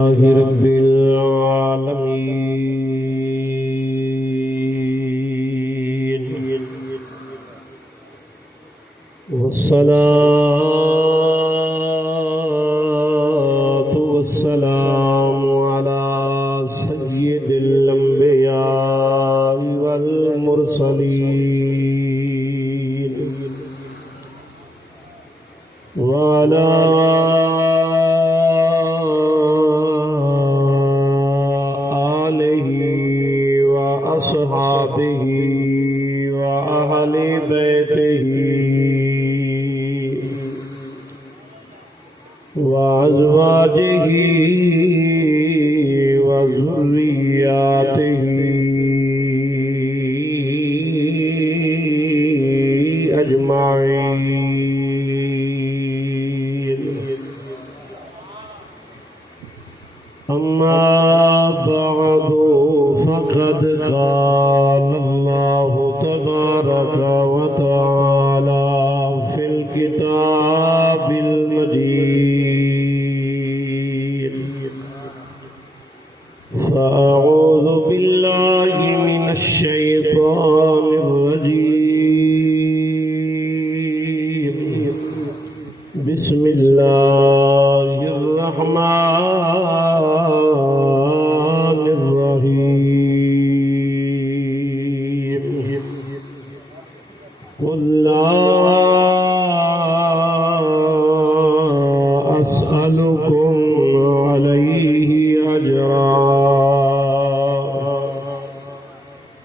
رب العالمين والصلاة والسلام على سيد الأنبياء والمرسلين وعلى أصحابه وأهل بيته وأزواجه وذرياته أجمعين. أما بعد فقد قال الله تبارك وتعالى في الكتاب المجيد: فأعوذ بالله من الشيطان الرجيم. بسم الله الرحمن الرحيم. قل لا أسألكم عليه أجرا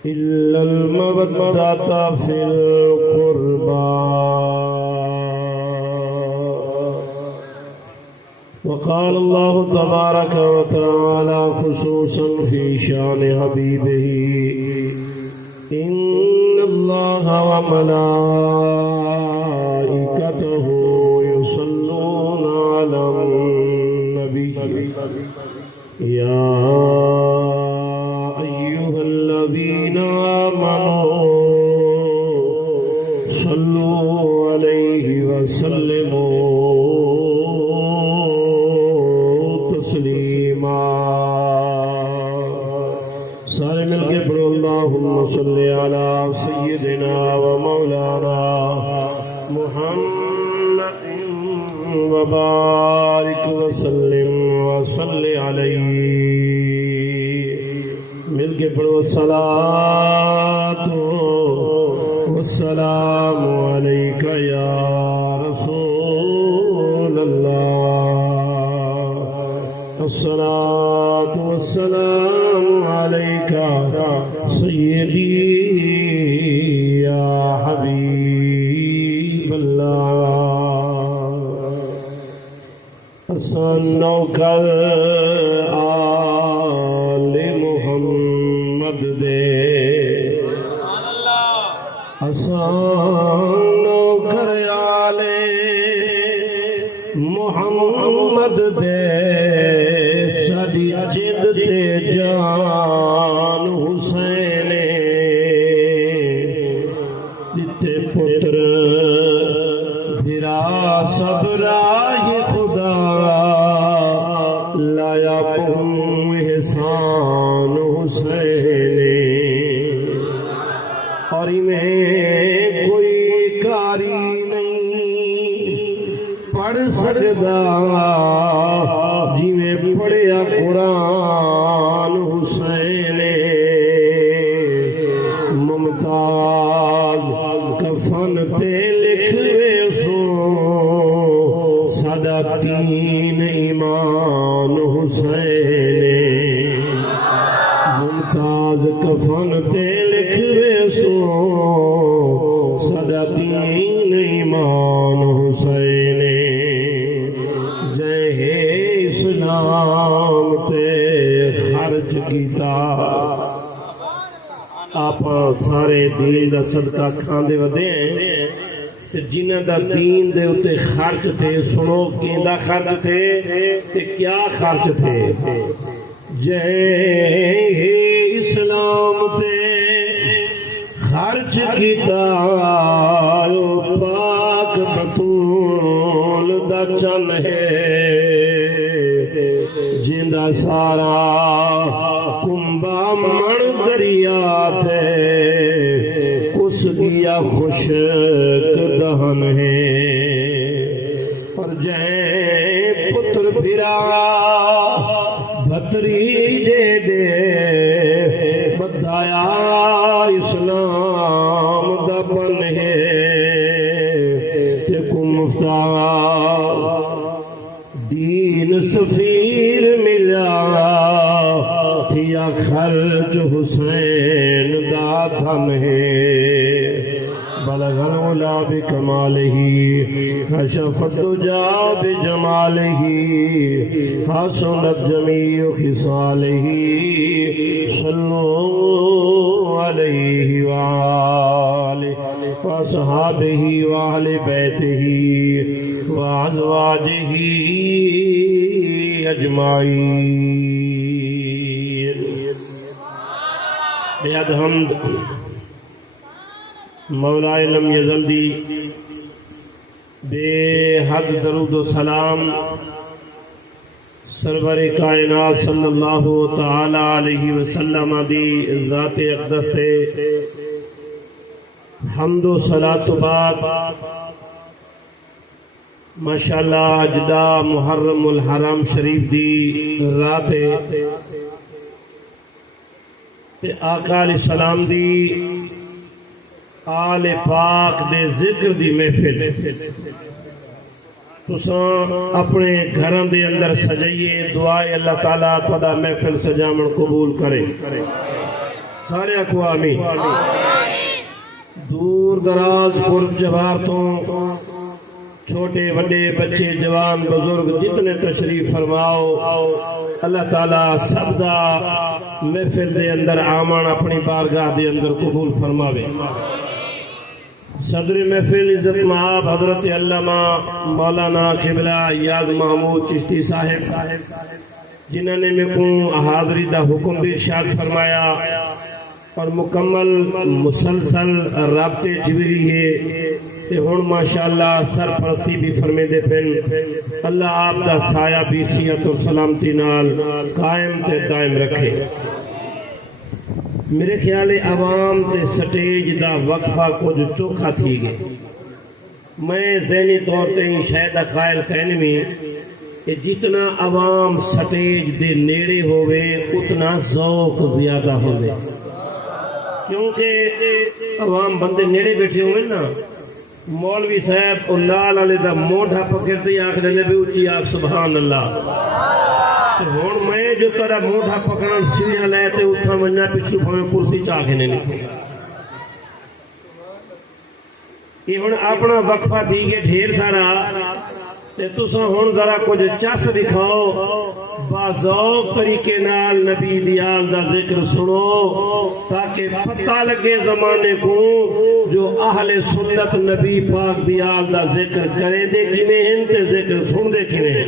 إلا المودة في القربى. وقال الله تبارك وتعالى خصوصا في شان حبيبه: إن الله وملائكته يصلون على النبي يا أيها الذين آمنوا صلوا عليه وسلموا تسلیما. سارے مل کے پڑھو: اللہم صلی علی سیدنا و مولانا محمد وبارک وسلم وصلی علیہ. مل کے پڑھو: الصلاۃ والسلام علیک یا رسول اللہ، الصلاۃ والسلام علیک سیدی یا حبیب اللہ. اساں نوکر آل محمد دے، اساں نوکر آل محمد دے، ساری جد تے جان حسین جتے پتر بھرا سب راہ خدا لایا پہم احسان حسین. اور میں کوئی کاری نہیں پڑھ سکتا جی میں پڑھیا قرآن حسین. ممتاز کفن تے لکھوے سو ساڈا دین ایمان حسین. ممتاز کفن تے لکھوے سو ساڈا دین ایمان حسین. اسلام تے خرچ کیتا، آپ سارے دین دا صدقہ کھاندے ودے ہیں. جنہ دا دین دے اتے خرچ تھے، سنو کیندا خرچ تھے تے کیا خرچ تھے. جے اسلام تے خرچ کیتا پاک بطول دا چن ہے. جیندہ سارا کمبا من دریا تے کس گیا خشک دہن ہے پر جائیں پتر پھرا بھتری دے بدایا اسلام دبن ہے تے کم مفتا دین سفیر ملا تھیا خرچ حسین دا دھن ہے بلغ العلا بکمالہ کشف الدجا بجمالہ حسنت جمیع خصالہ صلو علیہ وآلہ وصحابہ وآل بیتہ وازواجہ اجمعین بیاد حمد مولائے لم یزل دی بے حد درود و سلام سرور کائنات صلی اللہ تعالی علیہ وسلم دی ذات اقدس تے حمد و صلاۃ و بعد ماشاءاللہ اجدا محرم الحرام شریف دی رات تے آقا علیہ السلام دی آل پاک دے ذکر دی محفل تساں اپنے گھروں دے اندر سجائیے دعائے اللہ تعالیٰ تھوڑا محفل سجامن قبول کرے سارے آکھو آمین دور دراز قرب جوار تو چھوٹے وڈے بچے جوان بزرگ جتنے تشریف فرماؤ اللہ تعالیٰ سب دا محفل دے اندر آمان اپنی بارگاہ دے اندر قبول فرماوے صدر محفل عزت مآب حضرت علامہ مولانا قبلہ یاد محمود چشتی صاحب جنہوں نے میں کو حاضری دا حکم بھی ارشاد فرمایا اور مکمل مسلسل رابطے جوری ہے کہ ہن ماشاءاللہ سرپرستی بھی فرمے دے پن اللہ آپ دا سایہ بھی صحت اور سلامتی نال قائم تے دائم رکھے میرے خیال عوام تے سٹیج دا وقفہ کچھ چوکھا تھی گئے میں ذہنی طور تے شاید قائل کہنے میں کہ جتنا عوام سٹیج دے نیڑے ہوئے اتنا ذوق زیادہ ہوئے کیونکہ عوام بندے نیڑے بیٹھے ہوئے نا مولوی صاحب اور لال علی دا موڑھا پکڑتے آنکھ دے بھی اچھی آنکھ سبحان اللہ ہون میں جو ترہ موڑھا پکڑن سیڑھا لائے تے اتھا منجا پچھو پھویں کرسی چاکھے نہیں لکھے یہ ہون اپنا وقفہ تھی کہ ڈھیر سارا تے تسا ہون ذرا کچھ چاس دکھاؤ بازوق طریقے نال نبی دیال دا ذکر سنو تاکہ پتہ لگے زمانے کو جو اہل سنت نبی پاک دیال دا ذکر کریں دے کیویں ہیں تے ذکر سن دے کیویں ہیں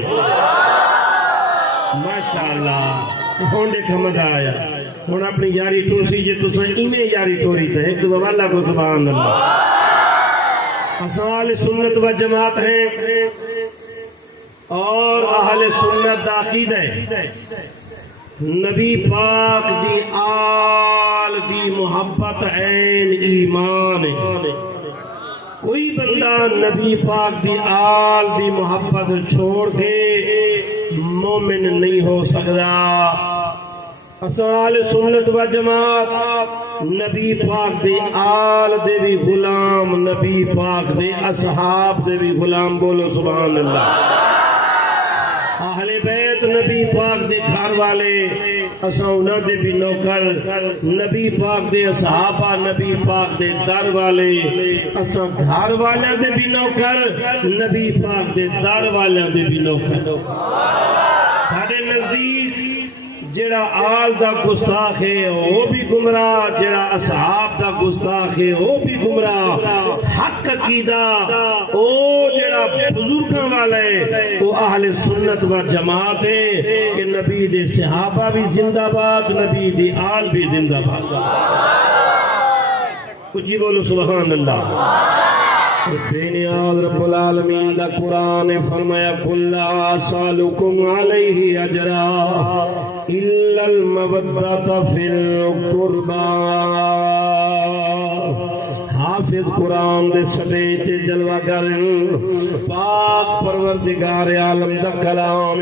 ماشاءاللہ ہون دے کھمد آیا ہون اپنی یاری ٹورسی جے تسا ایمیں یاری ٹوری تھے ایک دو اللہ کو سبحان اللہ اہل سنت و جماعت ہیں اور اہل سنت دا عقیدہ ہے نبی پاک دی آل دی محبت عین ایمان ہے کوئی بندہ نبی پاک دی آل دی محبت چھوڑ کے مومن نہیں ہو سکتا اہل سنت و جماعت نبی پاک دے آل دے بھی غلام نبی پاک دے اصحاب دے بھی غلام بولو سبحان اللہ اہل بیت نبی پاک دے گھر والے اساں انہاں دے بھی نوکر نبی پاک دے صحابہ نبی پاک دے در والے اساں گھر والے دے بھی نوکر نبی پاک دے در والے دے بھی نوکر سارے نزدیک جڑا آل دا گستاخ ہے وہ بھی گمراہ جڑا اصحاب دا گستاخ ہے وہ بھی گمراہ حق عقیدہ او جڑا بزرگاں والا ہے وہ اہل سنت و جماعت ہے کہ نبی دے صحابہ بھی زندہ باد نبی دے آل بھی زندہ باد کچھ بولو سبحان اللہ بے نیاز رب العالمین دا قرآن فرمایا قل لا اسألکم علیہ اجرا الا المودۃ فی القربى۔ حافظ قرآن دے سبے تے جلوہ کرن پاک پروردگار عالم دا کلام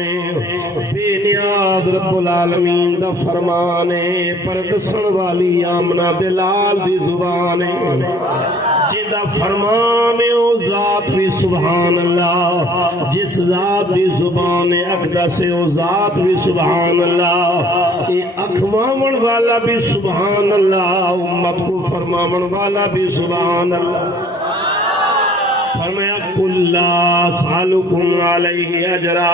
بے نیاز رب العالمین دا فرمان پر دسن والی آمنہ دلال دی زبان جدا فرمان او ذات بھی سبحان اللہ، جس ذات بھی زبان اقدس سے او ذات بھی سبحان اللہ، یہ اکمامن والا بھی سبحان اللہ، امت کو فرمامن والا بھی سبحان اللہ۔ فرمایا قل لا اسألکم علیہ اجرا،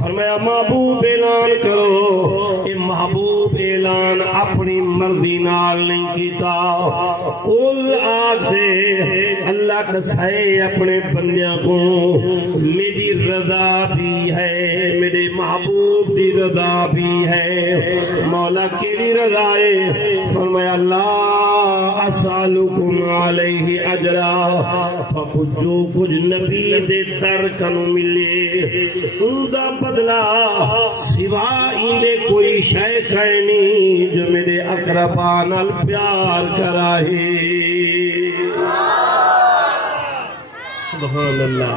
فرمایا محبوب اعلان کرو، اے محبوب اعلان اپنی مرضی نال نہیں کیتا، قل آتے اللہ دسائے اپنے بندیاں کو میری رضا بھی ہے، میرے محبوب دی رضا بھی ہے، مولا کی رضا ہے۔ فرمایا لا اسألکم علیہ اجرا، جو کچھ نبی دے در کنو ملے ان دا بدلہ سوا اندے کوئی شے کھائے نہیں جو میرے اقربان پیار کراہے۔ سبحان اللہ۔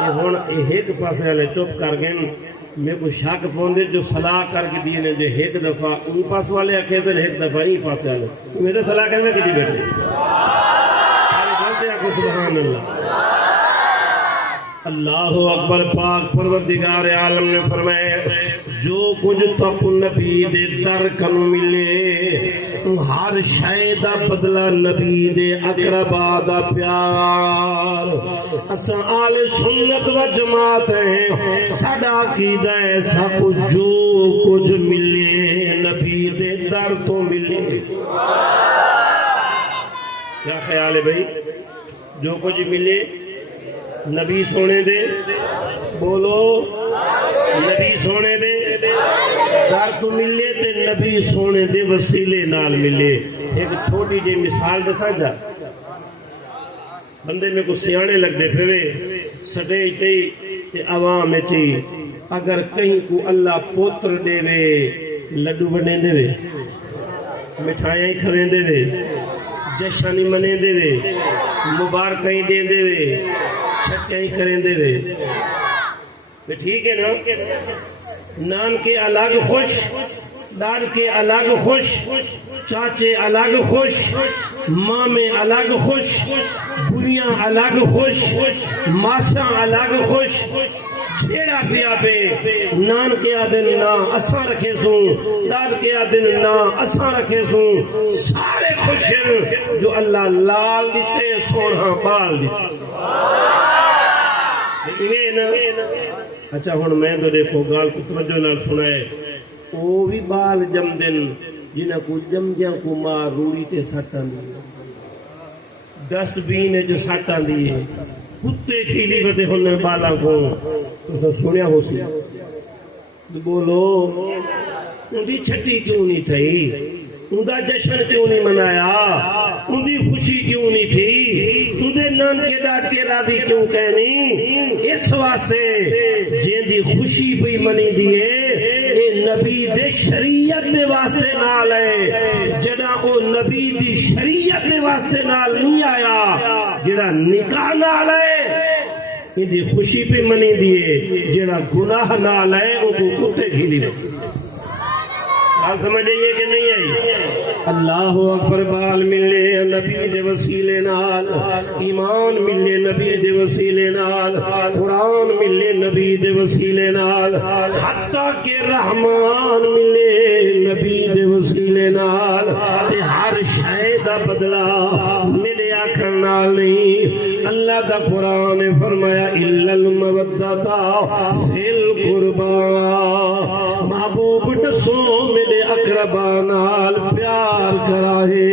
یہ ہون ایک پاسے والے چپ کر گئے، میں کو شک پوندے جو صلاح کر کے دیے نے جو ایک دفعہ ان پاس والے آکھے تو ایک دفعہ ہی پاسے والے میرے صلاح کرنے کی دی بیٹھے سبحان اللہ۔ اللہ اکبر۔ پاک پروردگار عالم نے فرمایا جو کچھ تک نبی دے در کن ملے ہر شے دا بدلہ نبی دے اقربا دا پیار۔ اساں آل سنت و جماعت ہیں، ساڈا عقیدہ ہے سب جو کچھ ملے نبی دے در تو ملے۔ کیا خیال ہے بھائی؟ جو کچھ ملے نبی سونے دے، بولو نبی سونے دے در تو ملے تے نبی سونے دے وسیلے نال ملے۔ ایک چھوٹی جی مثال دسا جا، بندے میں کو سیانے لگ دے پھرے سٹیج تے عوام چی اگر کہیں کو اللہ پوتر دے وے لڈو بنے دے وے مٹھائیاں کھویں دے وے جشن منے دے وے مبارکیں دے دے وے چھٹیں کریں دے وے، ٹھیک ہے نا؟ نان کے الگ خوش، دار کے الگ خوش، چاچے الگ خوش، مامے الگ خوش، بھویاں الگ خوش، ماساں الگ خوش، چھیڑا پیا پہ نان کے آدن نا اساں رکھے سوں، داد کے آدن نا اساں رکھے سوں، سارے خوش ہیں جو اللہ لال دیتے سونا بال دیتے۔ اچھا ہن میں تو دیکھو گال کو توجہ نال سنائے، او بھی بال جم دن جنہ کو جم جاں کو ماں روڑی تے سٹاں دی، ڈسٹ بین جو سٹاں دی، کتے کھیلی بتے ہن بالا کو تو سنیا ہو سی، بولو ان دی چھٹی کیوں نہیں تھی؟ ان دا جشن کیوں نہیں منایا؟ ان دی خوشی کیوں نہیں تھی؟ ان دے نان کے ڈاٹ کے راضی کیوں کہنی؟ اس واسطے جن دی خوشی بھی منی دیئے اے نبی دے شریعت دے واسطے نال ہے، جڑا او نبی دی شریعت دے واسطے نال نہیں آیا، جڑا نکاح نال ہے ان دی خوشی پہ منی دیئے، جڑا گناہ نال ہے ان کو کتے کھیلی رہے۔ آپ سمجھ لیں کہ نہیں ہے؟ اللہ اکبر۔ بال ملے نبی دے وسیلے نال، ایمان ملے نبی دے وسیلے نال، قرآن ملے نبی دے وسیلے نال، حتیٰ کہ رحمان ملے نبی دے وسیلے نال، تے ہر شے دا بدلہ ملے آکھن نال نہیں۔ اللہ دا قرآن فرمایا الا المودۃ فی القربى، محبوب دسو میرے اقربا نال پیار کراہے۔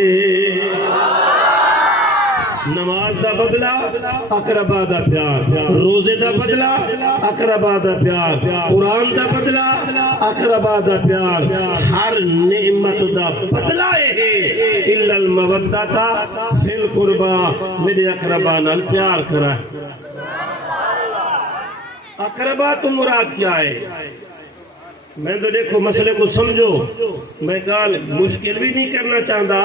نماز دا بدلہ اقربا دا پیار، روزے دا بدلہ اقربا دا پیار، قرآن دا بدلہ اقربا دا پیار، ہر نعمت دا بدلہ ہے الا المودۃ فی القربا، میرے اقربا نال پیار کرا ہے۔ اقربا تو مراد کیا ہے؟ میں تو دیکھو مسئلے کو سمجھو، میں کال مشکل بھی نہیں کرنا چاہتا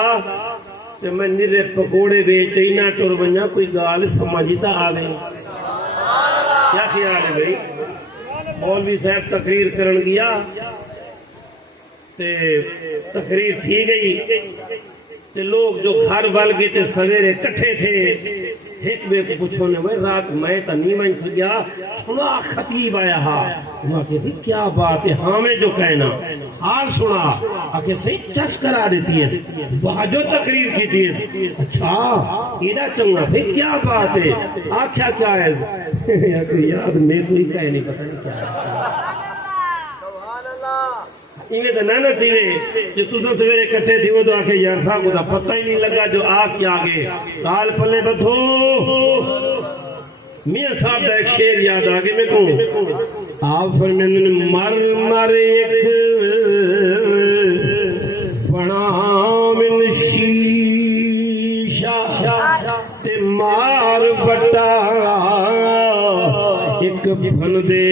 کہ میں نرے پکوڑے بیچ نہ ٹر بنیا، کوئی گال سمجھتا آ گئی۔ کیا خیال ہے بھائی؟ مولوی صاحب تقریر کرن گیا تے تقریر تھی گئی تے لوگ جو گھر بل گئے تے سویرے کٹھے تھے، ایک بے کو پوچھو نے وہ رات میں تا نیمن سے گیا، سنا خطیب آیا ہاں، وہ کہتی کیا بات ہے، ہاں میں جو کہنا حال سنا، آکے صحیح چس کرا دیتی ہے، وہاں جو تقریر کی تھی، اچھا ایڈا چنگا تھے، کیا بات ہے، آکھیا کیا ہے، یاد میں کوئی کہہ نہیں پتہ نہیں کیا ہے۔ انہیں تو نہ تھیوے جو تُساں سویرے کٹھے تھی وہ تو آکھے یار صاحب کو تو پتہ ہی نہیں لگا جو آگ کیا آگے کال پلے بدھو۔ میاں صاحب دا ایک شعر یاد آگے میں کہوں، آپ فرمین مر مر ایک بنا من شیشہ تے مار بٹا ایک بھن دے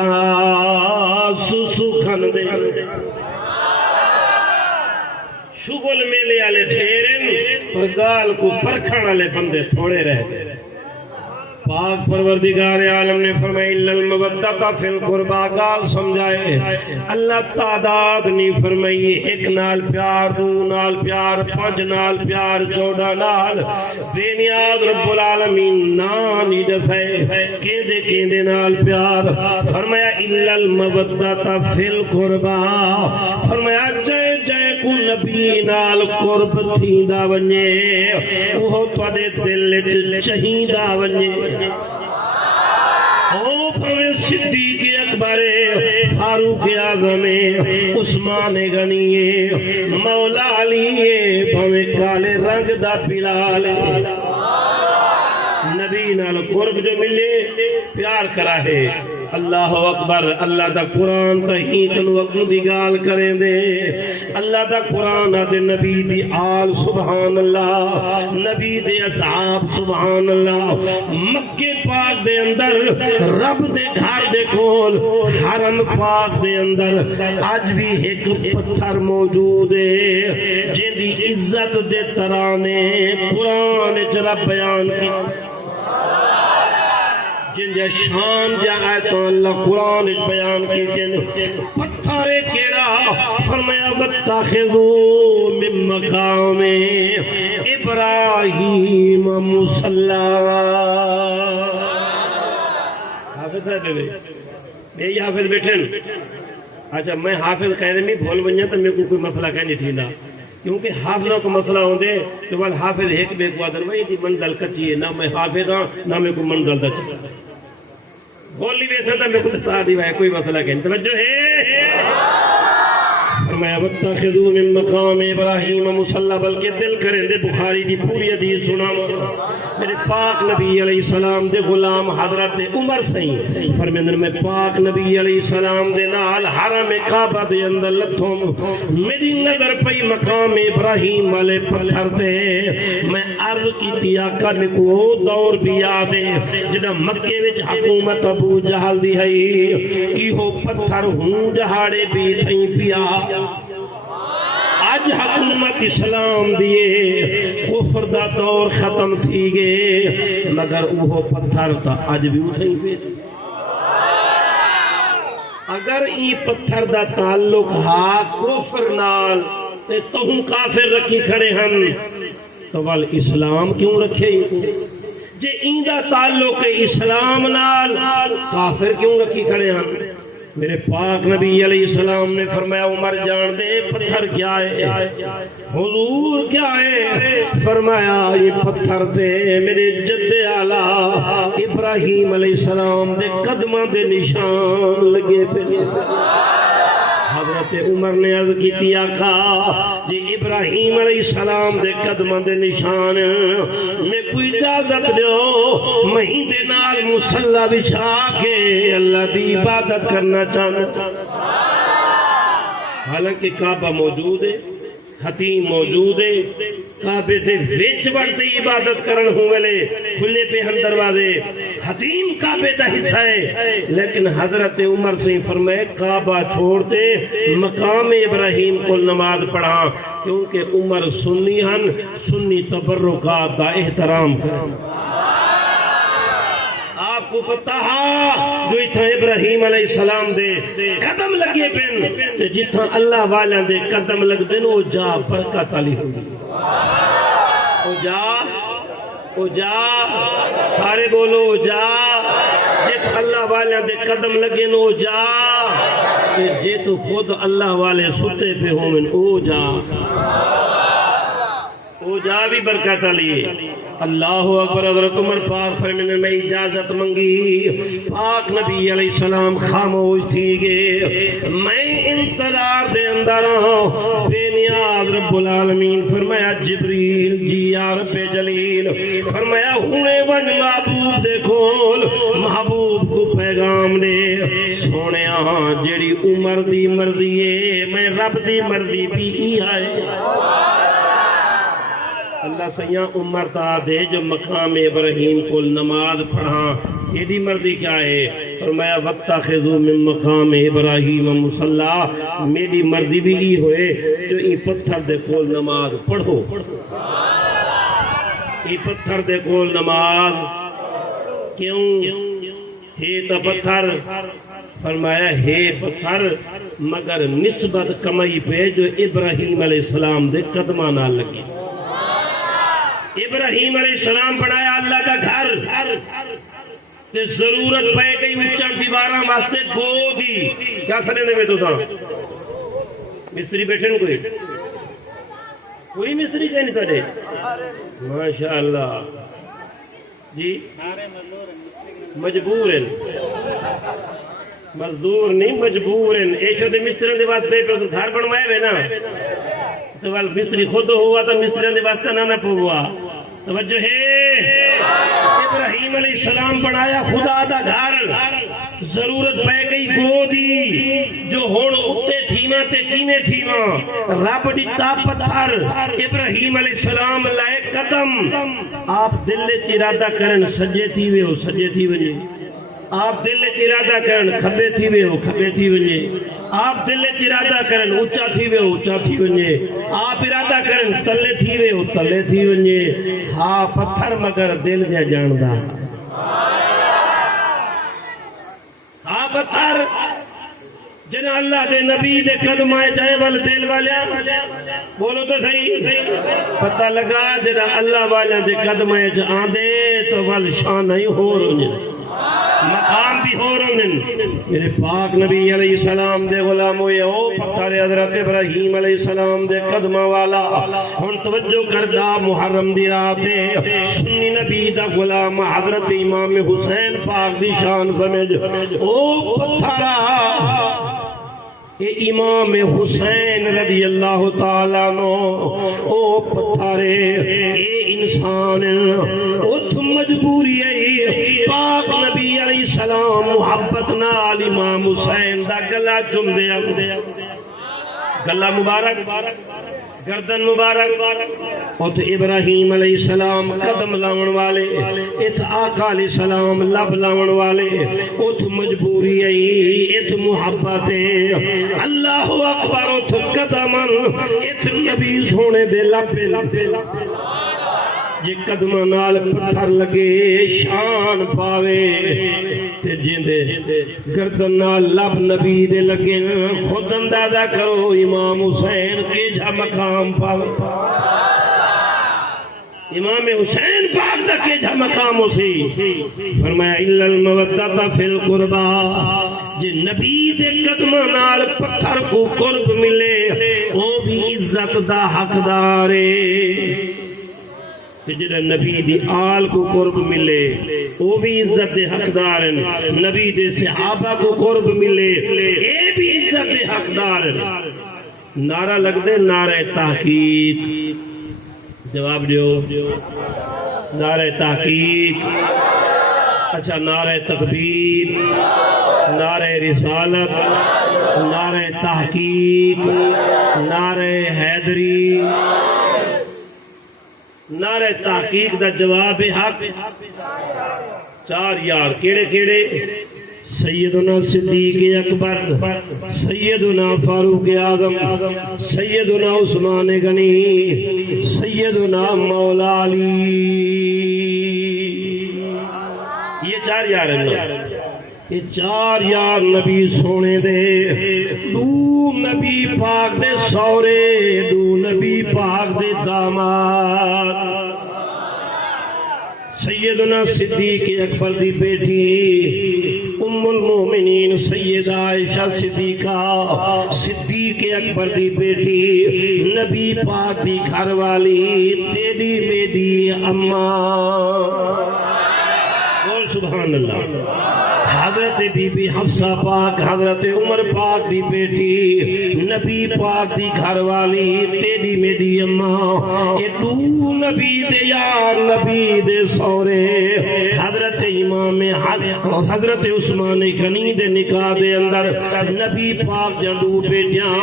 درشناس سکھن دے شغل میلے آلے ڈھیرن اور گال کو پرکھن آلے بندے تھوڑے رہ گئے۔ پاک پروردگار عالم نے فرمائی الا المودۃ فی القربا، گال سمجھائے اللہ تعداد نہیں فرمائی، ایک نال پیار، دو نال پیار، پانچ نال پیار، 14 نال بے نیاز رب العالمین نانی دسائے کیندے کیندے نال پیار، فرمایا الا المودۃ فی القربا، فرمایا جے جے کو نبی نال قرب تھیندا ونجے وہ تواڈے دل وچ چہیندا ونجے۔ او بھویں صدیق اکبر، فاروق اعظم، عثمان غنی، مولا علی، بھویں کالے رنگ دا بلال، نبی نال قرب جو ملے پیار کرا ہے۔ اللہ اکبر، اللہ دا قرآن تحقیق وقت دی گال کریں دے، اللہ دا قرآن دے نبی دی آل سبحان اللہ، نبی دے اصحاب سبحان اللہ، مکے پاک دے اندر رب دے گھر دے کول حرم پاک دے اندر آج بھی ایک پتھر موجود ہے جن دی عزت دے ترانے قرآن جرا بیان کی، جن جا شان جا آیتوں اللہ قرآن بیان کی، جن پتھر کیڑا فرمایا واتخذوا من مقام ابراہیم مصلی۔ حافظ ہے بے یہ حافظ بیٹھن، اچھا میں حافظ کہنے میں بھول بنیا تو میں کوئی مسئلہ کہنی تھی نا، کیونکہ حافظوں کو مسئلہ ہوندے تو بل حافظ ایک بے کو آدر وہی تھی منزل کچی ہے، نہ میں حافظ ہاں نہ میں کوئی منزل دا چکا بولی ویسا تھا میں خود ساتھی بھائی کوئی مسئلہ کہنی توجہ ہے۔ فرمایا واتخذوا من مقام ابراہیم مصلی، بلکہ دل کریں دے بخاری دی پوری حدیث سنا میرے پاک نبی علیہ السلام دے غلام حضرت عمر سہیں فرمیندن میں پاک نبی علیہ السلام دے نال حرم کعبہ دے اندر لتھوں، میری نظر پئی مقام ابراہیم والے پتھر دے، میں عرض کی تیا کرنے کو دور بھی یاد ہے جدہ مکے وچ حکومت ابو جہل دی ہے، ایہو پتھر ہوں جہاڑے بھی تھیں پیا، آج حکومت اسلام دیے کفر دا دور ختم تھی گئے، مگر وہ پتھر تا آج بھی اٹھیں پہ، اگر ای پتھر دا تعلق ہا کفر نال تے تہوں کافر رکھی کھڑے ہن تو وال اسلام کیوں رکھے، جے این دا تعلق اسلام نال کافر کیوں رکھی کھڑے ہن۔ میرے پاک نبی علیہ السلام نے فرمایا عمر جان دے پتھر کیا ہے، حضور کیا ہے، فرمایا یہ پتھر تے میرے جد آلا ابراہیم علیہ السلام دے قدماں دے نشان لگے پہ حضرت عمر نے عرض کی آقا جی ابراہیم علیہ السلام دے قدماں دے نشان میں کوئی اجازت دیو مہین دے نال مصلی بچھا کے اللہ دی عبادت کرنا چاہتا حالانکہ کعبہ موجود ہے حتیم موجود ہے کعبے دے وچ وڑتے عبادت کرن ہوئے کھلے پہ ہم دروازے حتیم کعبے دا حصہ ہے لیکن حضرت عمر سے فرمائے کعبہ چھوڑتے مقام ابراہیم کو نماز پڑھا کیونکہ عمر سنی ہن سنی تبرکات دا احترام کریں آپ کو پتہ جو اتھا ابراہیم علیہ السلام دے قدم لگے پین جتھا اللہ والیاں دے قدم لگ دین او جا برکت علی ہوگی او جا سارے بولو او جا جت اللہ والیاں دے قدم لگے او جا جے تو خود اللہ والے ستے پہ ہو من او جا بھی برکت علی اللہ اکبر حضرت عمر پاک فرمانے میں اجازت منگی پاک نبی علیہ السلام خاموش تھی گے میں انتظار دے اندر ہوں بے نیاز رب العالمین فرمایا جبریل جی یا رب جلیل فرمایا ہونے ون محبوب دے کھول محبوب کو پیغام دے سونے جیڑی عمر دی مرضی ہے میں رب دی مرضی بھی ہی آئے اللہ سیاں عمر تا دے جو مقام ابراہیم کو نماز پڑھا یہ دی مرضی کیا ہے فرمایا وَاتَّخِذُوا مِن مقام ابراہیم مصلی میری مرضی بھی ہی ہوئے جو ای پتھر دے کول نماز پڑھو ای پتھر دے کول نماز کیوں ہے تا پتھر فرمایا ہے پتھر مگر نسبت کمائی پہ جو ابراہیم علیہ السلام دے قدمہ نہ لگی ابراہیم علیہ السلام بنایا اللہ کا گھر تے ضرورت پہ گئی اچھا دیواراں واسطے گو دی کیا سنے دے میں تو تھا مستری بیٹھے نا کوئی مستری کہیں نہیں تھے ماشاءاللہ جی مجبور ہیں مزدور نہیں مجبور ہیں ایک دے مستری دے واسطے گھر بنوائے ہوئے نا تو مستری خود ہوا تو مستری دے واسطے نہ پوا توجہ ہے ابراہیم علیہ السلام بنایا خدا دا گھر ضرورت پہ گئی گو دی جو ہون اتے تھیما تے کینے تھیما رب دیتا پتھر ابراہیم علیہ السلام لائے قدم آپ دل ارادہ کرن سجے تھی وے ہو سجے تھی وجے آپ دل ارادہ کرن کھبے تھی وے ہو کھبے تھی وجے آپ دل ارادہ کرن اچا تھی وے ہو اچا تھی وجے آپ ارادہ کرن تلے تھی وے ہو تلے تھی وجے ہاں پتھر مگر دل دیا جاندہ ہاں پتھر جنہ اللہ دے نبی دے قدمائے جائے والے دل والیا بولو تو صحیح پتہ لگا جنہ اللہ والے دے قدمائے جہاں دے تو والشان نہیں ہو رہے مقام بھی ہو رہے میرے پاک نبی علیہ السلام دے غلام ہوئے ہو پتھر حضرت ابراہیم علیہ السلام دے قدمہ والا ہن توجہ کردہ محرم دی راتے سنی نبی دا غلام حضرت امام حسین پاک دی شان سمجھ او پتھرہ اے امام حسین رضی اللہ تعالیٰ نو او پتھرے اے انسان اتھ مجبوری ہے پاک نبی علیہ السلام محبت نال امام حسین دا گلا چم دیا گلا مبارک گردن مبارک ات ابراہیم علیہ السلام قدم لاؤن والے ات آقا علیہ السلام لب لاؤن والے ات مجبوری ہے ات محبت اللہ اکبر ات قدمن ات نبی سونے دے لب جی قدمہ نال پتھر لگے شان پاوے تے جیندے گردن نال لب نبی دے لگے خود اندازہ کرو امام حسین کے جا مقام پاوے امام حسین پاک دا کے جا مقام اسی فرمایا الا المودۃ فی القربا جی نبی دے قدمہ نال پتھر کو قرب ملے وہ بھی عزت دا حقدار ہے کہ جڑا نبی دی آل کو قرب ملے وہ بھی عزت دے حقدار ہیں، نبی دے صحابہ کو قرب ملے اے بھی عزت دے حقدار ہیں۔ نعرہ لگ دے نعرہ تحقیق، جواب دیو، نعرہ تحقیق، اچھا نعرہ تکبیر، نعرہ رسالت، نعرہ تحقیق، نعرہ حیدری۔ نعرہ تحقیق دا جواب حق چار یار کیڑے کیڑے؟ سیدنا صدیق اکبر، سیدنا فاروق اعظم، سیدنا عثمان غنی، سیدنا مولا علی۔ یہ چار یار ہیں، یہ چار یار نبی سونے دے، دو نبی پاک دے سورے، دو نبی پاک دے داماد۔ سیدنا صدیق اکبر دی بیٹی ام المومنین سیدہ عائشہ صدیقہ، صدیق اکبر دی بیٹی نبی پاک دی گھر والی تیری میری اماں، بول سبحان اللہ۔ حضرت بی بی حفصہ پاک، حضرت عمر پاک دی بیٹی نبی پاک دی گھر والی تیری میری اماں، یہ تو نبی دے یار نبی دے سورے۔ حضرت امام حضرت عثمان غنی دے نکاح دے اندر نبی پاک جدو بیٹیاں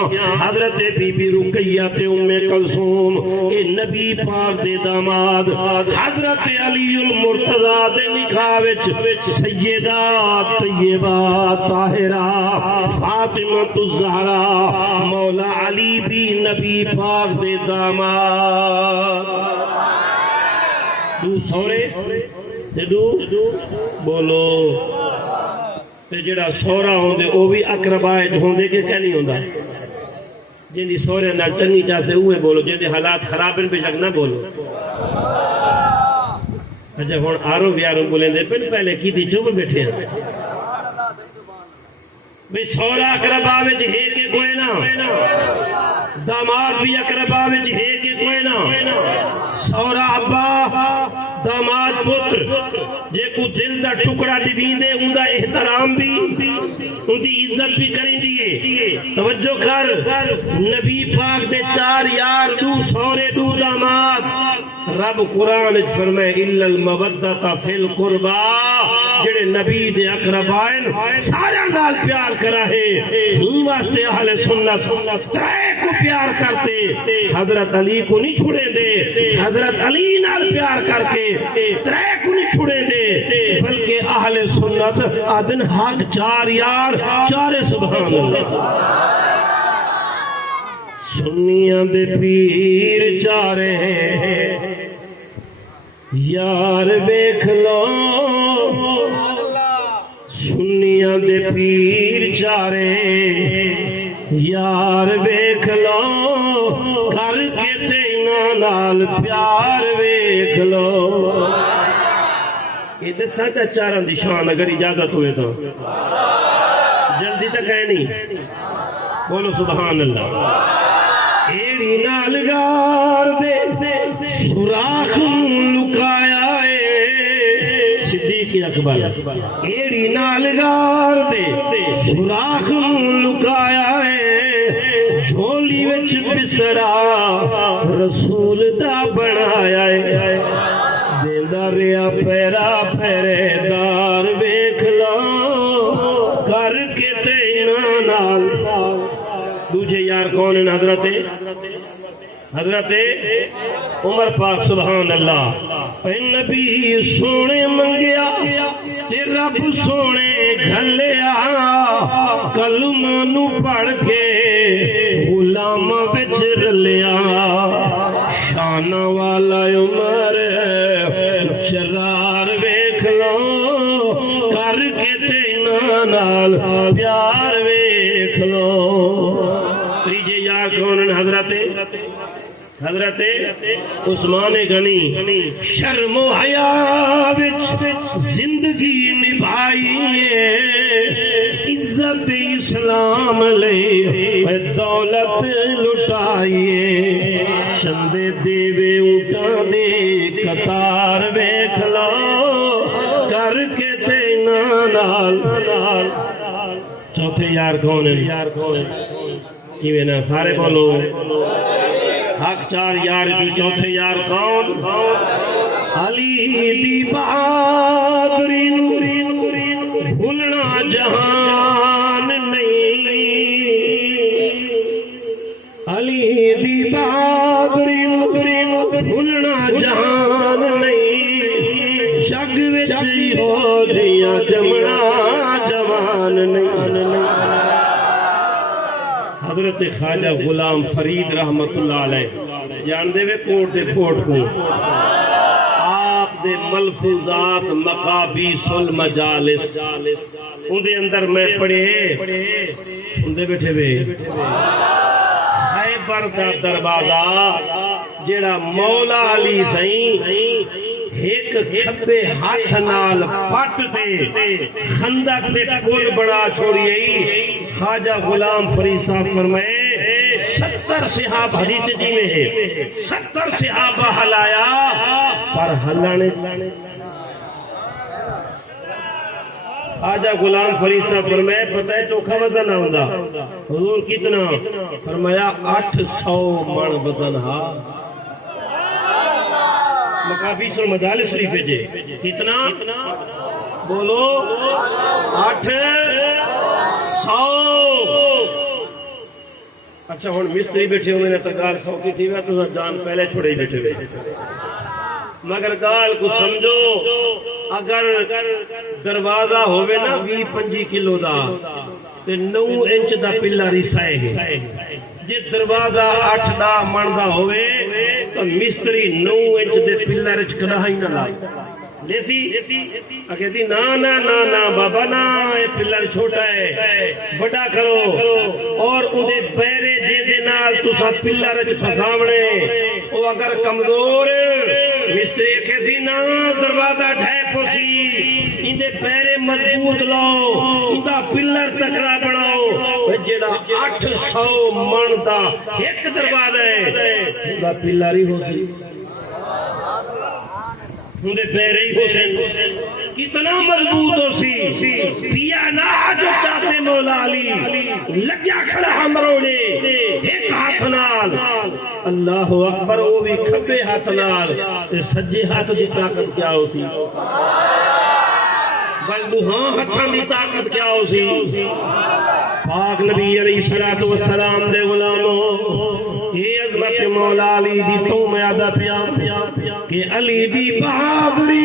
حضرت بی بی رقیہ تے ام کلثوم، اے نبی پاک دے داماد۔ حضرت علی المرتضی دے نکاح وچ سیدہ طیبہ طاہرہ فاطمہ الزہرا، مولا علی بھی نبی پاک دے داماد۔ دو سورے تے دو بولو تے جڑا سورا ہوندے او بھی اقربائے ہوندے کہ نہیں ہوندا؟ جن دی سورے نال چنگی چاہتے اوے بولو، جن دی حالات خراب ہیں بے شک نہ بولو۔ اچھا ہن آرو بیارو بولیں دے پہلے کی تھی چپ بیٹھے ہیں بھئی سورا اقربا وچ ہے کہ کوئی نہ، داماد بھی اقربا وچ ہے کہ کوئی نہ، سورا ابا داماد پتر جے کو دل دا ٹکڑا دیویندے ان دا احترام بھی ان دی عزت بھی کریں دیئے۔ توجہ کر، نبی پاک دے چار یار، دو سورے دو داماد۔ رب قرآن فرمائے اِلَّا الْمَوَدَّةَ فِي الْقُرْبَى، جڑے نبی دے اقربائن سارا نال پیار کرا ہے، ہی واسطے اہل سنت ترے کو پیار کرتے، حضرت علی کو نہیں چھوڑے دے، حضرت علی نال پیار کر کے ترے کو نہیں چھوڑے دے، بلکہ اہل سنت آدن حق چار یار چارے سبحان اللہ۔ سنیاں دے پیر چارے یار بیکھ لو، سنیاں دے پیر چارے یار بیکھ لو، کر کے تینا نال پیار بیکھ لو۔ یہ دسا تا چاراں دی شان اگر اجازت ہوئے تو جلدی تک ہے نہیں، بولو سبحان اللہ۔ ایڑی نال گار دے سوراخ لکایا ہے، صدیق اکبر ایڑی نال گار دے سوراخ لکایا ہے، جھولی وچ بسرا رسول دا بنایا ہے، دیندا ریا پیرا پھیرے دار ویکھ لو، کر کے تینا نال۔ دوجے یار کون ہیں؟ حضرت عمر پاک سبحان اللہ۔ اے نبی سونے منگیا تے رب سونے گھلیا، کلمہ نو پڑھ کے غلام وچ رلیا، شان والا عمر چرار ویکھ لو، کر کے تینا نال پیار ویکھ لو۔ تیجے یار کون ہیں؟ حضرت عثمان غنی، شرم و حیا وچ زندگی نبھائی، عزت اسلام لے دولت لٹائی، چندے دیوے نیکاں دی قطار ویکھ لو کر کے تینا نال چوتھے یار کون ہے کیویں نا سارے بولو حق چار یار جو چوتھے یار کون علی دی بہادری بھولنا جہان نہیں علی دی بہادری بھولنا جہان نہیں شگ وچ ہو دیاں جمنا جوان نہیں حضرت خواجہ غلام فرید رحمت اللہ علیہ جان دے وے کوٹ دے پھوٹ کو آپ دے ملفوظات مقابیس المجالس ان دے اندر میں پڑھے ان دے بیٹھے وے خیبر دا دروازہ جیڑا مولا علی سائیں ایک کھبے ہاتھ نال پٹ دے خندق دے پل بڑا چھوڑیئی خواجہ غلام فرید صاحب فرمائے 70 صحاب حدیث جی میں ہے 70 صحابہ ہلایا پر ہلانے خواجہ غلام فرید صاحب فرمائے پتہ ہے چوکھا وزن آؤں حضور کتنا فرمایا 800 من وزن ہا مقابیس المجالس شریف جے کتنا بولو 800 اچھا ہون مستری بیٹھے ہوئے نے تو گال 100 کی تھی میں تو جان پہلے چھوڑے ہی بیٹھے ہوئے مگر گال کو سمجھو اگر دروازہ ہوئے نا 20-25 کلو دا تے 9 انچ دا پلہ ریسائے گے جی دروازہ 8-10 من دا ہوئے تو مستری 9 انچ دے پلہ رچ کڑاہی نہ لائے لیسی اگر دی نا نا نا نا بابا نا یہ پلر چھوٹا ہے بڑا کرو اور انہیں پیرے دے دے نال تسا پلر پھساونے وہ اگر کمزور مستری اگر دی نا دروازہ ڈھائے پوسی اندے پیرے مضبوط لاؤ اندہ پلر تکرا بڑھاؤ جیڑا 800 من دا ایک دروازہ ہے اندہ پلر ہی ہو سی اندے پیرے ہی حسین کتنا مضبوط ہو سی پیا نا جو چاہتے مولا علی لگیا کھڑا ہمروڑے ایک ہاتھ نال اللہ اکبر وہ بھی کھبے ہاتھ نال سجے ہاتھ دی طاقت کیا ہو سی بلدو ہاں ہتھاں دی طاقت کیا ہو سی پاک نبی علیہ السلام دے غلاموں یہ عظمت مولا علی دی تو میں آدھا پیا کہ علی دی بہادری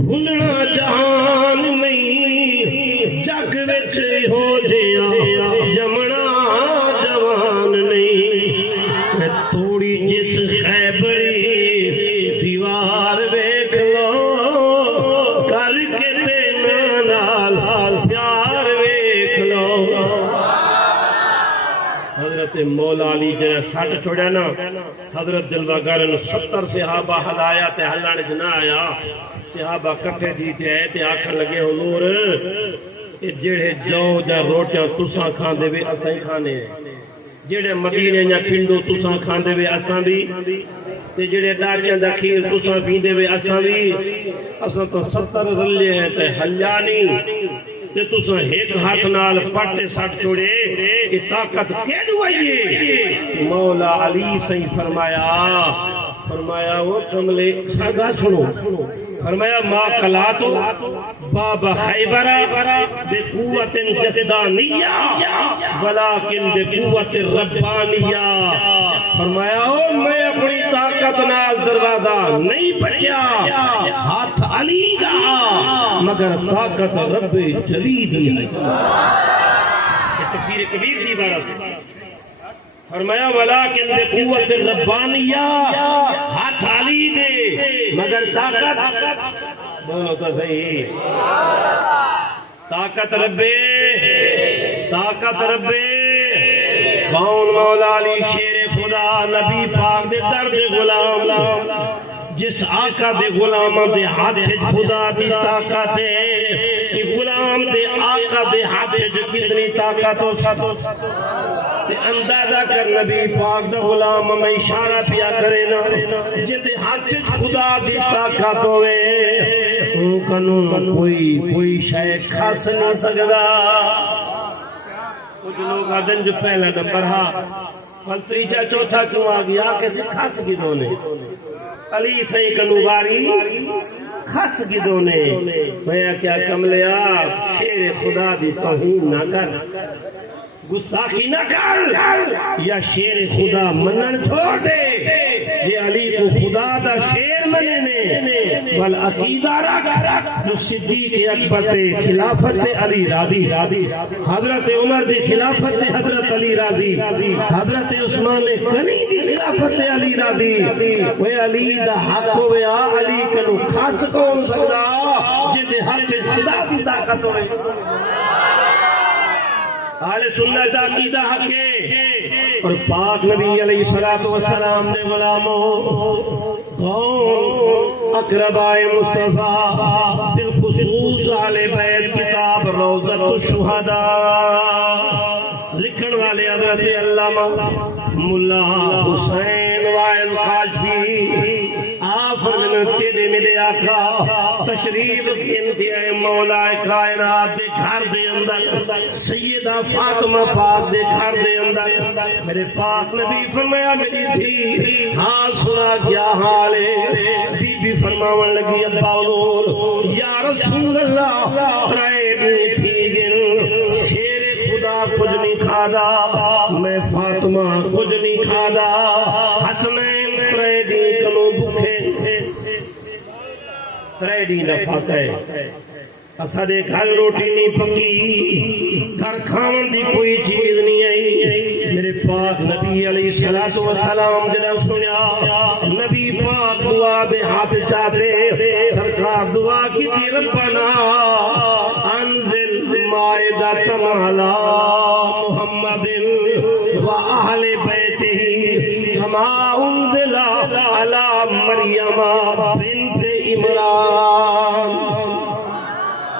بھولنا جہان نہیں جگ وچ ہو جیا جمنا جوان نہیں تھوڑی جس خیبری دیوار ویکھ لو کر کے تینا نال پیار ویکھ لو حضرت مولا علی جنہیں سٹ چھوڑیا نا حضرت جلوہ گارن 70 صحابہ ہلایا تے ہلانے جنا آیا صحابہ کٹھے دیتے آئے تے آکھن لگے حضور جڑے جو جا روٹیاں تساں کھان دے وے اساں ہی کھانے جڑے مدینے یا پنڈو تساں کھان دے وے اساں بھی تے جڑے ڈاچیاں دا کھیر تساں پیندے وے اساں بھی اساں تو 70 رلے ہیں تے ہلیا نہیں تے تساں ایک ہاتھ نال پٹے سٹ چھوڑے کہ طاقت کیڑو آئیے مولا علی سے فرمایا وہ کملے ساگا سنو فرمایا ما قلاتو باب خیبر بے قوت جسدانیہ ولیکن بے قوت ربانیہ فرمایا میں اپنی طاقت نال دروازہ نہیں پڑھیا ہاتھ علی دا مگر طاقت رب جلی دی ہے تفسیر کبیر کی عبارت فرمایا ولیکن بے قوت ربانیہ ہاتھ علی دے مگر طاقت بولو تو صحیح طاقت ربے کون مولا علی شیر خدا نبی پاک دے درد غلام جس آقا دے غلامہ دے ہاتھ خدا دی طاقت ہے غلام دے آقا دے ہاتھ جو کتنی طاقت ہو تے اندازہ کر نبی پاک دا غلام میں اشارہ پیا کرے نا جتے ہاتھ خدا دی طاقت ہوئے ان قانون کوئی شے کھس نہیں سکدا کچھ لوگ آدن جو پہلا نمبر ہاں تیجا چوتھا کیوں آ گیا کہ کھس گدوں نے علی سہی کنوباری کھس گدوں نے میں کیا کملیا شیر خدا دی توہین نہ کر گستاخی نہ کر یا شیر خدا منن چھوڑ دے یہ علی کو خدا دا شیر منے نے بل عقیدہ رکھ جو صدیق اکبر تے خلافت علی راضی حضرت عمر دی خلافت حضرت علی راضی حضرت عثمان غنی دی خلافت علی راضی وہ علی دا حق ہوئے علی کنو خاص کون سکدا جے ہر خدا دی طاقت ہوئے اہل سنت کا عقیدہ حق ہے اور پاک نبی علیہ السلام نے غلاموں کون اقربائے مصطفیٰ بالخصوص اہل بیت کتاب روضۃ الشہداء لکھن والے حضرت علامہ ملا حسین وائل کاشفی آپ تیرے میرے آقا تشریف انتہائی مولا کائنات دے گھر دے اندر سیدہ فاطمہ پاک دے گھر دے اندر میرے پاک نبی فرمایا میری تھی حال سنا کیا حال ہے بی بی فرماون لگی ابا نور یا رسول اللہ ترائے بھی تھی گن شیر خدا کچھ نہیں کھادا میں فاطمہ کچھ نہیں کھادا حسنین ترائے دی کلو بکھے تریڈی نفاق ہے اساڑے گھر روٹی نہیں پکی گھر کھاون دی کوئی چیز نہیں آئی میرے پاک نبی علیہ السلام جنہاں سنیا نبی پاک دعا دے ہاتھ چاہتے سرکار دعا کی تھی ربنا انزل مائدۃ علی محمد و اہل بیتہ کما انزل علی مریم بنت عمران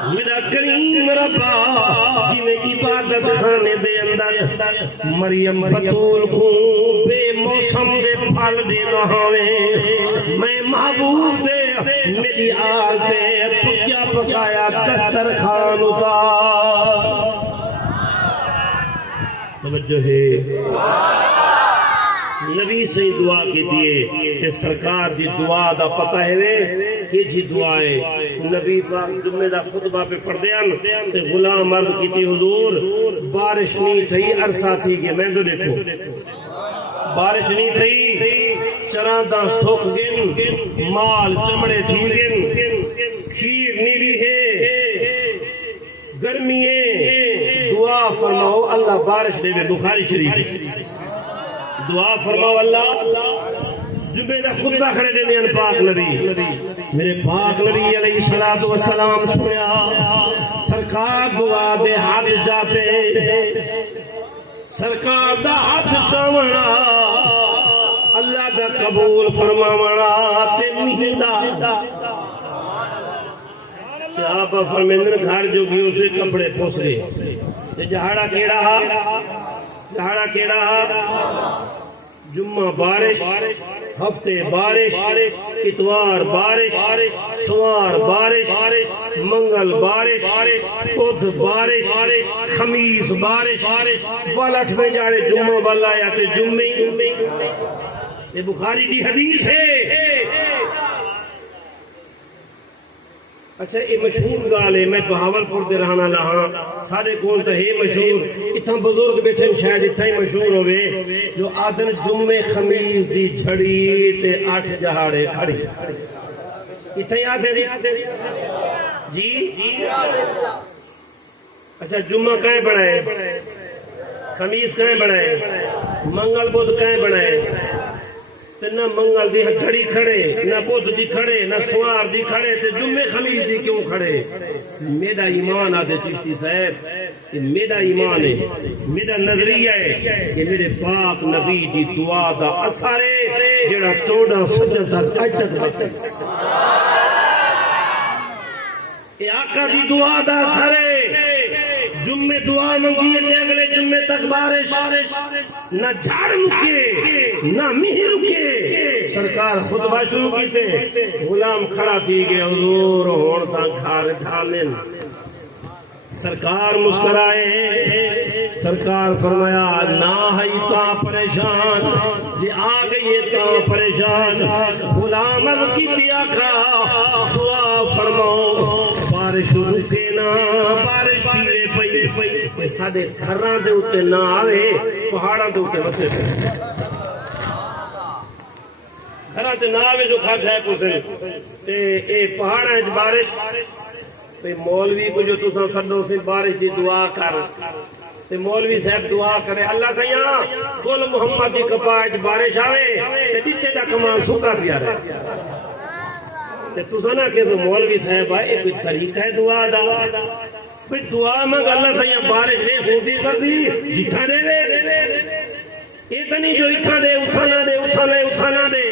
میرا کریم ربا جنہیں عبادت خانے دے اندر مریم بطول کو بے موسم دے پھل دے نہاویں میں محبوب دے میری آل دے پکیا پکایا دسترخوان اتار توجہ ہے نبی سے دعا کی دیئے کہ سرکار دی دعا دا پتہ ہے کہ جی دعائے نبی پاک جمعہ دا خطبہ پہ پڑھ دیان تے غلام عرض کی تھی حضور بارش نہیں تھی عرصہ تھی کہ میں تو دیکھو بارش نہیں تھی چراندہ سوکھ گن مال چمڑے تھی گن کھیر نیری ہے گرمی ہے دعا فرماؤ اللہ بارش دے بخاری شریف دعا فرماؤ اللہ جمعہ دا خطبہ کھڑے دے میان پاک نبی میرے پاک نبی علیہ السلام سنیا سرکار دعا دے ہاتھ جاتے سرکار دا ہاتھ چاونا اللہ دا قبول فرماونا تے مہندہ صحابہ فرمیندر گھر جو گئی اسے کپڑے پوس گئے جہاڑا کیڑا جمعہ بارش ہفتے بارش اتوار بارش سوار بارش منگل بارش بدھ بارش خمیس بارش والٹ میں جاڑے جمعہ والا یا تے جمعے یہ بخاری دی حدیث ہے اچھا یہ مشہور گال ہے میں بہاولپور دے رہنا لہاں سارے کون تو ہے مشہور اتنا بزرگ بیٹھے شاید اتنا ہی مشہور ہوئے جو آدن جمعے خمیس دی جھڑی تے 8 جہاڑے کھڑی اتنا ہی آدھے جی اچھا جمعہ کہیں بڑھائے خمیس کہیں بڑھائے منگل بدھ کہیں بڑھائے تے نہ منگل دی گھڑی کھڑے نہ بدھ دی کھڑے نہ سوار دی کھڑے تے جمعے خمیس دی کیوں کھڑے میرا ایمان آدھے چشتی صاحب کہ میرا ایمان ہے میرا نظریہ ہے کہ میرے پاک نبی دی دعا دا اثر ہے جڑا 14 سجن تک اج تک بچے اے آقا دی دعا دا اثر ہے جمعے دعا منگی ہے اگلے جمعے تک بارش نہ جھاڑ رکے نہ مہ رکے سرکار خطبہ شروع کی تھے غلام کھڑا تھی کہ حضور ہون تا گھر ڈھالن سرکار مسکرائے سرکار فرمایا نہ ہے تا پریشان جی آ گئی تا پریشان غلام کی دیا کھا دعا فرماؤ بارش رکے نہ بارش پیوے پئی ساڈے گھراں دے اوتے نہ آوے پہاڑاں دے اوتے وسے گھراں تے نہ آوے جو کھا جائے کوسے تے اے پہاڑاں وچ بارش تے مولوی کو جو تساں سڈو سی بارش دی دعا کر تے مولوی صاحب دعا کرے اللہ سیاں گل محمد دی کپاہ وچ بارش آوے تے ڈٹے دا کمان سکا پیا رہے تے تساں نہ کہ مولوی صاحب اے کوئی طریقہ ہے دعا دا پھر دعا منگ اللہ سیاں بارش دے ہوندی کر دی جتھا دے یہ تو نہیں جو اتھا دے اتھا نہ دے اتھا لے اتھا نہ دے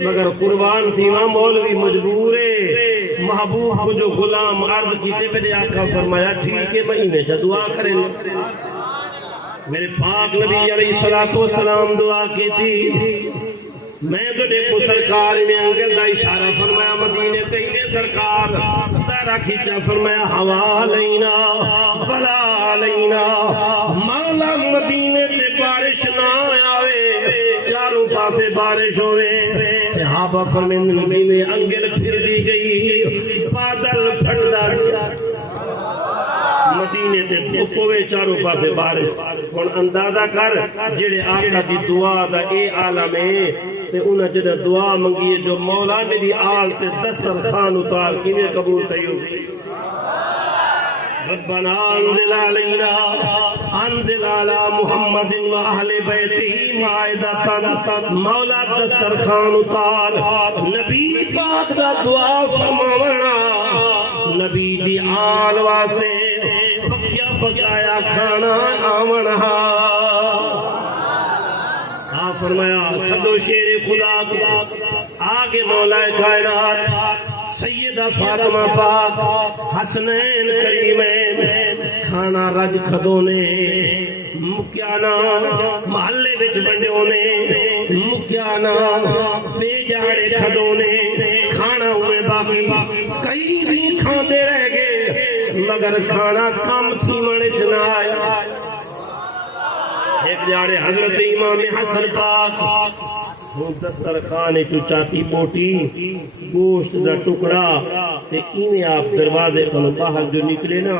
مگر قربان سیما مولوی مجبور ہے محبوب کو جو غلام عرض کیتے پہ آقا فرمایا ٹھیک ہے مہینے سے دعا کریں میرے پاک نبی علیہ السلام دعا کی تھی میں تو دیکھو سرکار نے انگل دا اشارہ فرمایا مدینے تینے سرکار تیرا کھیچا فرمایا ہوا لینا بلا لینا مولا مدینے تے بارش نہ آوے چاروں پاسے بارش ہوئے صحابہ فرمین نبی میں انگل پھر دی گئی بادل پھٹدا گیا مدینے تے پوے چاروں پاسے بارش ہن اندازہ کر جڑے آقا دی دعا دا اے عالم ہے تے انہاں جڑا دعا منگی جو مولا میری آل تے دسترخوان اتار کیویں قبول کئی ہوگی ربنا انزل علینا انزل علی محمد و اہل بیتہ مائدۃ مولا دسترخوان اتار نبی پاک دا دعا فرماونا نبی دی آل واسطے پکیا پکایا کھانا آونا فرمایا سدو شیر خدا آگے مولا کائنات سیدہ فاطمہ پاک حسنین کریمین کھانا رج کھدونے مکیانا محلے بچ بندونے مکیانا بے جاڑے کھدونے کھانا ہوئے باقی کئی بھی کھاندے رہ گئے مگر کھانا کم تھی منے چنائے ایک جاڑے حضرت امام حسن پاک دسترخوان تو چاتی موٹی گوشت دا ٹکڑا تے ایویں آپ دروازے کو باہر جو نکلے نا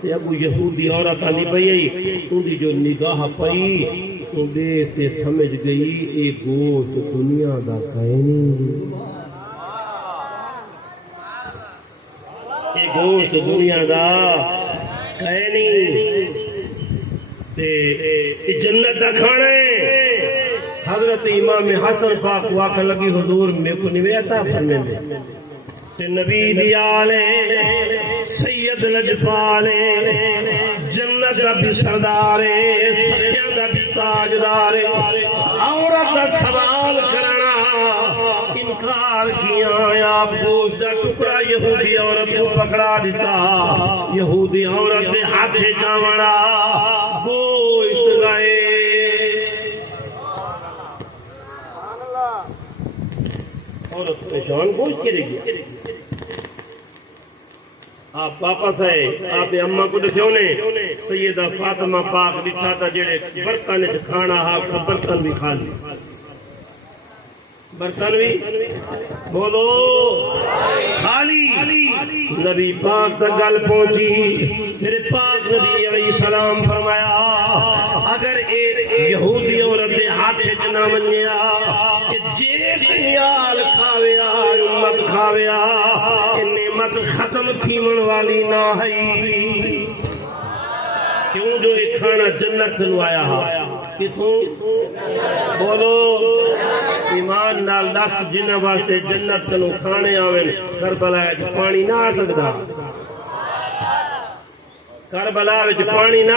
تے ابو یہودی عورت آنی پئی ان دی جو نگاہ پئی تو دیکھ تے سمجھ گئی اے گوشت دنیا دا کائنی اے گوشت دنیا دا کائنی جنت دا کھانا ہے حضرت امام حسن پاک واقع لگی حضور میں کو نہیں عطا فرمائے دے تے نبی دی آلے سید لجفالے جنت دا بھی سردارے سخیاں دا بھی تاجدارے عورت دا سوال کرنا انکار کیا آپ گوشت دا ٹکڑا یہودی عورت کو پکڑا دیتا یہودی عورت دے ہاتھ چاوڑا گوشت گئے عورت پریشان گوشت کرے گی آپ واپس آئے آپ اماں کو دکھیوں نے سیدہ فاطمہ پاک لکھا تھا جڑے برتن کھانا آپ کا برتن بھی کھا لی برتن بھی بولو خالی نبی پاک تک گل پہنچی میرے پاک نبی علیہ السلام فرمایا اگر ایک یہودی عورت دے ہاتھ چنا منیا کہ جے دنیال کھاویا امت کھاویا نعمت ختم تھیمن والی نہ ہے کیوں جو ایک کھانا جنت سے آیا ہے کتوں بولو ایمان نال دس جنہ واسطے جنت کنو کھانے آویں کربلا وچ پانی نہ آ سکدا کربلا وچ پانی نہ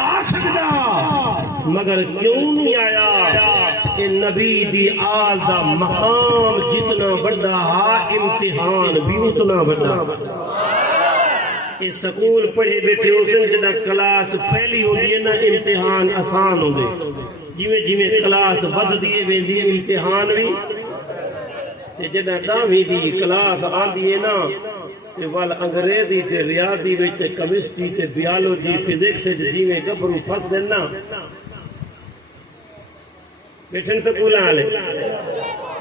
آ سکدا مگر کیوں نہیں آیا کہ نبی دی آل دا مقام جتنا بڑا ہا امتحان بھی اتنا بڑا یہ سکول پڑھے بیٹھے ہو سن جنا کلاس پہلی ہوتی ہے نا امتحان آسان ہو دے جیویں جیویں کلاس بد دیے ویندی ہے امتحان بھی جنا ڈاویں دی کلاس آندی ہے نا تے وال انگریزی تے ریاضی وچ تے کیمسٹری تے بیولوجی فزکس جیویں گبرو پھس دین نا بیٹھن سکول والے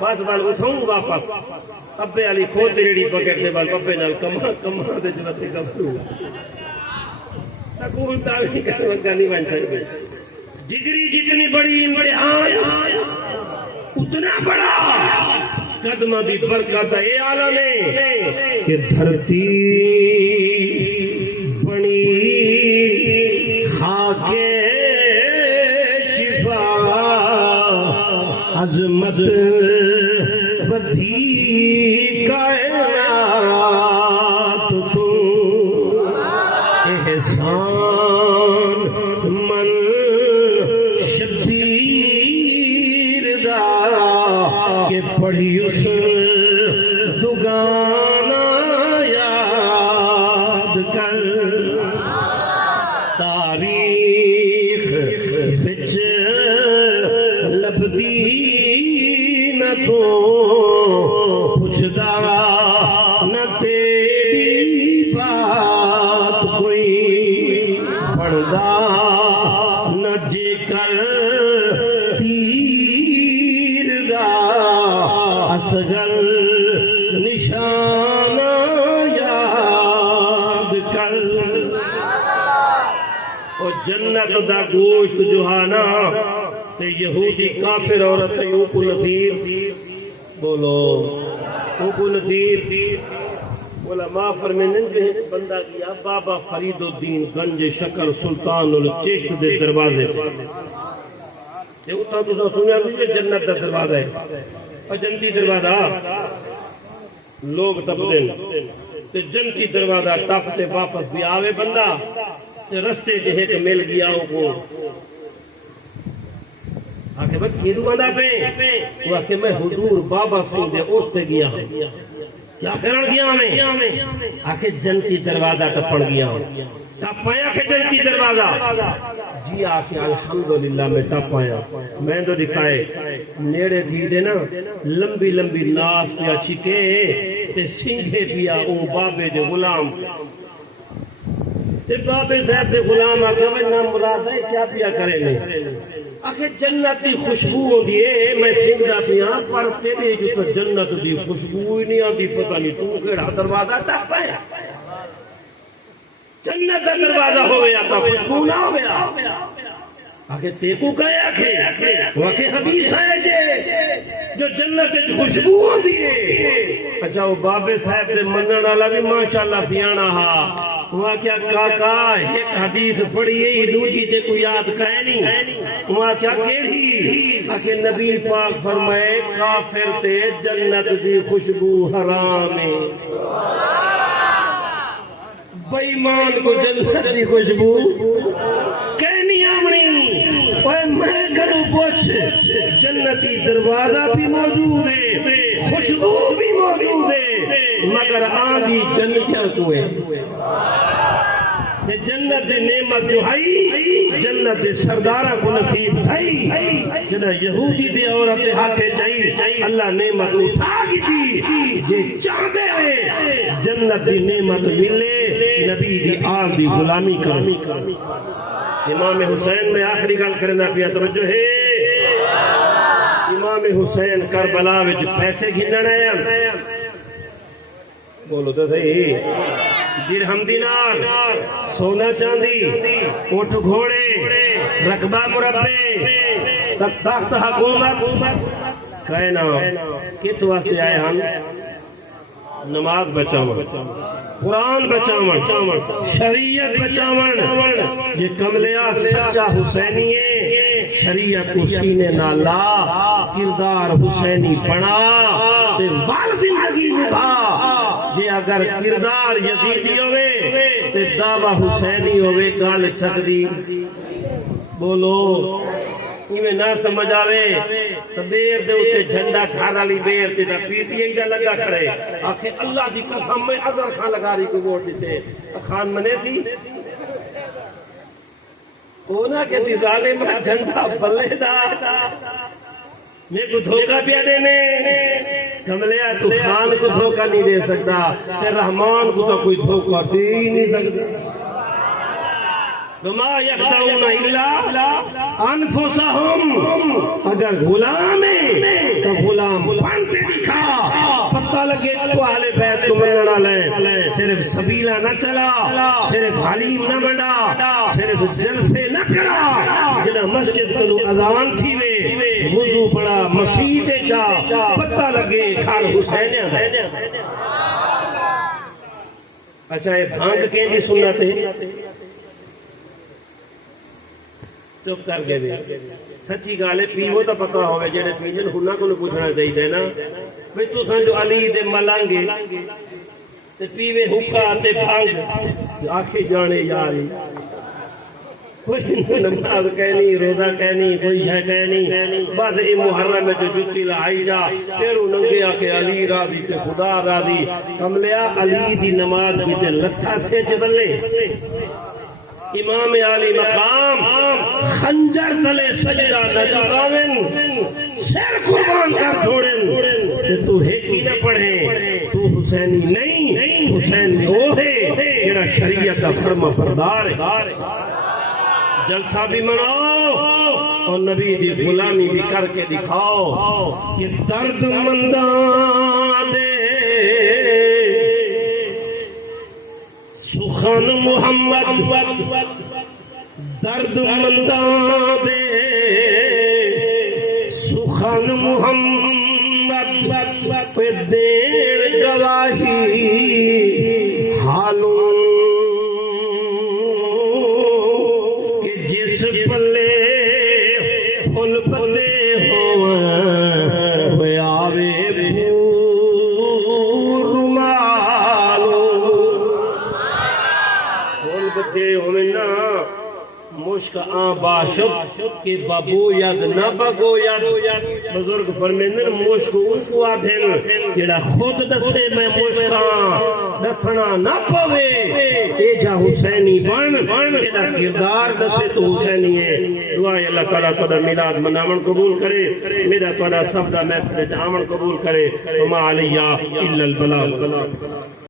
بس بال اٹھوں واپس ابے والی کھود ریڑی پکڑ کے بال پپے نال کما کما دے جوتے گبرو سکول تا نہیں کرنا نہیں بن سکتے ڈگری جتنی بڑی امتحان اتنا بڑا قدمہ دی برکت اے عالم ہے کہ دھرتی بنی خاک شفا عظمت بدھی کائنات تو احسان من شبیر دا کہ پڑھی اس دگانا یاد کر تاریخ بچ لبدی نہ تو پوچھدا نہ تیری بات کوئی پڑھدا نہ جے کر تیر دا اصغر نشانہ یاد کر اور جنت دا گوشت جوہانا تے یہودی کافر عورت اوکو نذیر بولو اوکو نذیر علماء فرمائیں کہ بندہ کیا بابا فرید الدین گنج شکر سلطان الچشت دے دروازے تے اتھا تو سنیا بھی جنت دا دروازہ ہے اور جنتی دروازہ لوگ تب دیں تے جنتی دروازہ ٹپ تے واپس بھی آوے بندہ تے رستے جہے کہ مل گیا ہو کو آکے بات کیدو بندہ پہ وہ آکے میں حضور بابا سنگ دے اوستے گیا کیا کرن گیا ہمیں آکے جنتی دروازہ ٹپڑ گیا ٹپ پایا کہ جنتی دروازہ جی آکے الحمدللہ میں ٹپ پایا میں تو دکھائے نیڑے دی دے نا لمبی لمبی ناس پیا چھکے تے سنگھے پیا او بابے دے غلام تے بابے صاحب دے غلام آکے میں نام مراد ہے کیا پیا کرے نہیں آخر جنت دی خوشبو ہو دیئے میں سنگھا پیا پر تیرے جو تو جنت دی خوشبو ہی نہیں آتی پتہ نہیں تو کیڑا دروازہ ٹپ پایا جنت دا دروازہ ہویا تا خوشبو نہ ہویا آگے تیکو کہے آکھے وکے حدیث ہے جو جنت دی خوشبو ہو دیئے اچھا وہ بابے صاحب دے منن والا بھی ماشاءاللہ پیانا ہا وہاں کیا کاکا ایک حدیث پڑھی ہے دوجی تے کوئی یاد کہے نہیں وہاں کیا کہی آکے نبی پاک فرمائے کافر تے جنت دی خوشبو حرام ہے بے ایمان کو جنت دی خوشبو کہنی آمنی اور میں کروں پوچھ جنتی دروازہ بھی موجود ہے خوشبو بھی موجود ہے مگر آندھی جنتیاں کو ہے جنت نعمت جو ہے جنت سردارہ کو نصیب تھائی جنہ یہودی دے عورت ہاتھے چاہی اللہ نعمت اٹھا کی تھی جے چاہتے ہیں جنت دی نعمت ملے نبی دی آل دی غلامی کر امام حسین میں آخری گل کرنا پیا توجہ ہے امام حسین کربلا وچ پیسے گھنن آیا بولو تو صحیح درہم دینار سونا چاندی اٹھ گھوڑے رقبہ مربع تخت حکومت کہنا کت واسطے آئے ہم نماز بچاون قرآن بچاون شریعت بچاون یہ کملیا سچا حسینی ہے شریعت کو سینے نہ لا کردار حسینی بنا تے وال زندگی نبھا جے اگر کردار یزیدی ہوئے تے دعویٰ حسینی ہوئے گال چھک دی بولو ایویں نہ سمجھ آوے تو بیر دے اتے جھنڈا کھان والی بیر تے پی ٹی آئی دا لگا کھڑے آکھے اللہ دی قسم میں اظہر خان لگاری کو ووٹ دیتے خان منے سی اونا کہ دی ظالم جھنڈا بلے دا میں کو دھوکہ پیا دینے کملیا تو خان کو دھوکہ نہیں دے سکتا تے رحمان کو تو کوئی دھوکہ دے ہی نہیں سکتا وما یخدعون الا انفسہم اگر غلام ہے تو غلام بنتے دکھا پتہ لگے تو اہل بیت کو مننا لے صرف سبیلہ نہ چلا صرف حلیم نہ بڑا صرف جلسے نہ کرا جنہ مسجد کرو اذان تھی وے وضو پڑا مسیح جا پتہ لگے کھار حسین اچھا یہ بھانگ کے بھی سنت ہے چپ کر گئے سچی گالے پیو تو پتہ ہوگا جڑے پیجن ہنہ کو پوچھنا چاہیے نا بھئی تو سمجھو علی دے ملانگے تے پیوے حکا تے بھانگ آنکھیں جانے یاری کوئی نماز کہنی روزہ کہنی کوئی شے کہنی بعد ای محرم میں جو جتی لائی جا پیرو ننگے آکے علی راضی تے خدا راضی کملیا علی دی نماز کی تے لٹھا سے جبلے امام علی مقام خنجر تلے سجدہ نہ جھکاویں سر قربان کر چھوڑیں کہ تو ہیکی نہ پڑھیں تو حسینی نہیں حسین وہ ہے جڑا شریعت کا فرما بردار ہے جلسہ بھی مناؤ اور نبی دی غلامی بھی کر کے دکھاؤ کہ درد منداں دے سخن محمد درد منداں دے سخن محمد پہ دیر گواہی حالوں کہ جس پلے پھل پتے ہوئے آوے مشک آن باشد کہ بابو ید نہ بگو ید بزرگ فرمیندن مشک اس کو آدھن جڑا خود دسے میں مشکاں دسنا نہ پوے اے جا حسینی بن جڑا کردار دسے تو حسینی ہے دعائے اللہ تعالیٰ تھوڑا میلاد منامن قبول کرے میرا تھوڑا سب دا محفل جامن قبول کرے وما علیہ الا البلاغ